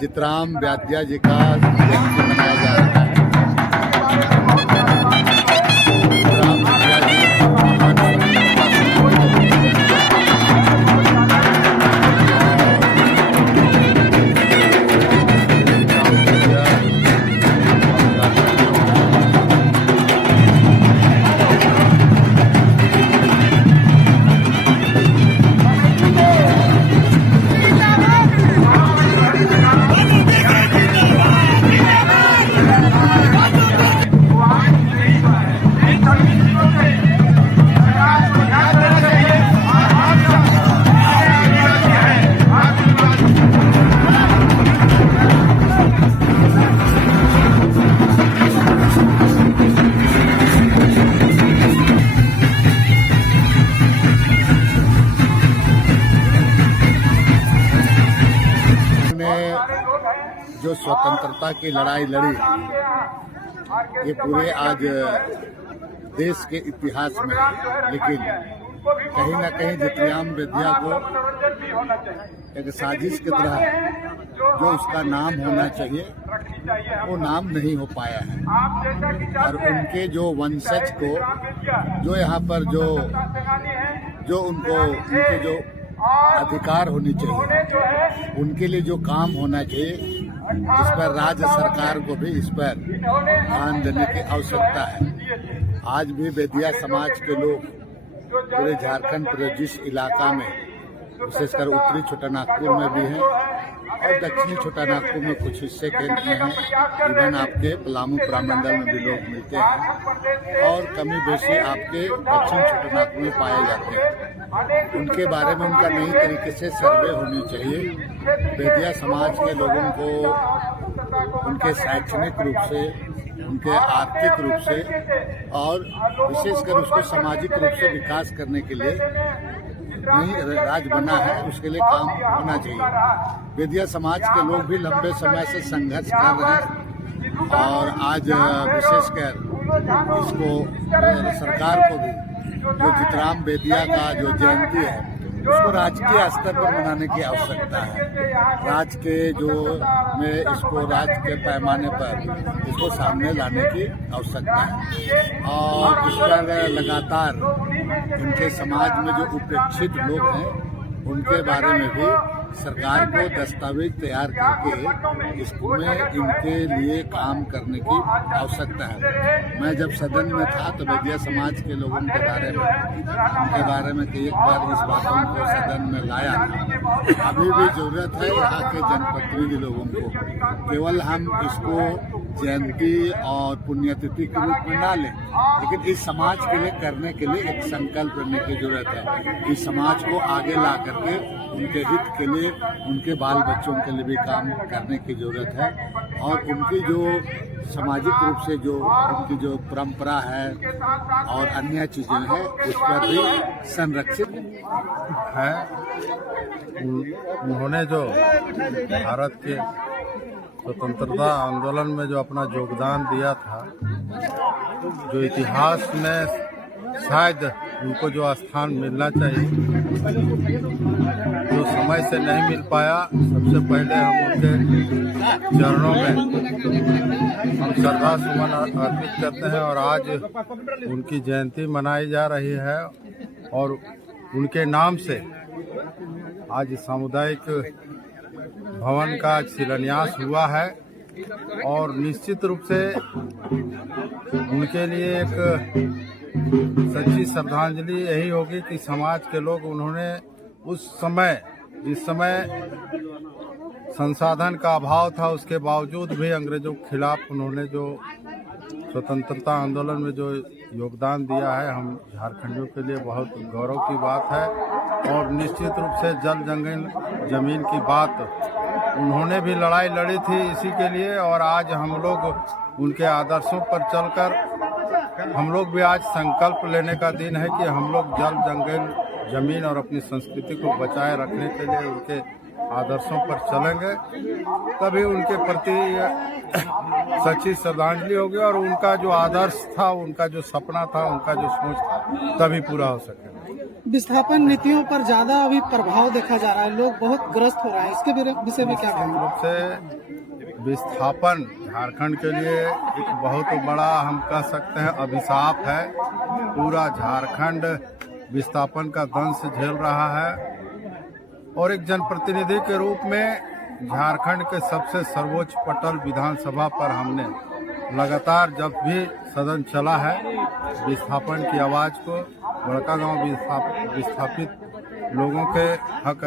जितराम व्याध्या जी का जयंती मनाया जा रहा है। जितराम व्याध्या जी महान जो स्वतंत्रता की लड़ाई लड़ी, ये पूरे आज देश के इतिहास में, लेकिन कहीं न कहीं जितराम व्याध्या को एक साजिश की तरह जो उसका नाम होना चाहिए वो नाम नहीं हो पाया है। और उनके जो वंशज को जो यहाँ पर जो उनके जो अधिकार होनी चाहिए, उनके लिए जो काम होना चाहिए, इस पर राज्य सरकार को भी इस पर ध्यान देने की आवश्यकता है। आज भी व्याध्या समाज के लोग पूरे झारखंड पूरे जिस इलाका में, विशेषकर उत्तरी छोटा नागपुर में भी हैं और दक्षिणी छोटा नागपुर में कुछ हिस्से केंद्र में हैं, इवन आपके पलामू प्रमंडल में भी लोग मिलते हैं और कमी बेशी आपके दक्षिण छोटा नागपुर में पाए जाते हैं। उनके बारे में उनका नई तरीके से सर्वे होनी चाहिए। व्याध्या समाज के लोगों को उनके शैक्षणिक रूप से, उनके आर्थिक रूप से और विशेषकर उसको सामाजिक रूप से विकास करने के लिए नई राज्य बना है, उसके लिए काम होना चाहिए। व्याध्या समाज के लोग भी लंबे समय से संघर्ष कर रहे हैं और आज विशेषकर इसको सरकार को भी जो जितराम व्याध्या का जो जयंती है उसको राजकीय स्तर पर मनाने की आवश्यकता है। राज्य के इसको राज्य के पैमाने पर इसको सामने लाने की आवश्यकता है और इस पर लगातार इनके समाज में जो उपेक्षित लोग हैं उनके बारे में भी सरकार को दस्तावेज तैयार करके इसमें इनके लिए काम करने की आवश्यकता है। मैं जब सदन में था तो व्याध्या समाज के लोगों के बारे में एक बार इस बातों को सदन में लाया था। अभी भी जरूरत है यहाँ के जनप्रतिनिधि लोगों को, केवल हम इसको जयंती और पुण्यतिथि के रूप में ना लें, लेकिन इस समाज के लिए करने के लिए एक संकल्प लेने की जरूरत है। इस समाज को आगे ला करके उनके हित के लिए, उनके बाल बच्चों के लिए भी काम करने की जरूरत है और उनकी जो सामाजिक रूप से जो उनकी जो परंपरा है और अन्य चीजें हैं उस पर भी संरक्षित है। उन्होंने जो भारत के स्वतंत्रता आंदोलन में जो अपना योगदान दिया था, जो इतिहास में शायद उनको जो स्थान मिलना चाहिए, जो समय से नहीं मिल पाया, सबसे पहले हम उनके चरणों में हम श्रद्धा सुमन अर्पित करते हैं और आज उनकी जयंती मनाई जा रही है और उनके नाम से आज सामुदायिक भवन का शिलान्यास हुआ है और निश्चित रूप से उनके लिए एक सच्ची श्रद्धांजलि यही होगी कि समाज के लोग, उन्होंने उस समय जिस समय संसाधन का अभाव था उसके बावजूद भी अंग्रेजों के खिलाफ उन्होंने जो स्वतंत्रता आंदोलन में जो योगदान दिया है, हम झारखंडियों के लिए बहुत गौरव की बात है। और निश्चित रूप से जल जंगल जमीन की बात, उन्होंने भी लड़ाई लड़ी थी इसी के लिए और आज हम लोग उनके आदर्शों पर चलकर हम लोग भी आज संकल्प लेने का दिन है कि हम लोग जल जंगल जमीन और अपनी संस्कृति को बचाए रखने के लिए उनके आदर्शों पर चलेंगे, तभी उनके प्रति सच्ची श्रद्धांजलि होगी और उनका जो आदर्श था, उनका जो सपना था, उनका जो सोच था, तभी पूरा हो सकेगा। विस्थापन नीतियों पर ज्यादा अभी प्रभाव देखा जा रहा है, लोग बहुत ग्रस्त हो रहे हैं, इसके विषय में क्या कहेंगे? रूप से विस्थापन झारखंड के लिए एक बहुत बड़ा, हम कह सकते हैं, अभिशाप है। पूरा झारखंड विस्थापन का दंश झेल रहा है और एक जनप्रतिनिधि के रूप में झारखंड के सबसे सर्वोच्च पटल विधानसभा पर हमने लगातार जब भी सदन चला है विस्थापन की आवाज़ को, बड़कागांव विस्थापित लोगों के हक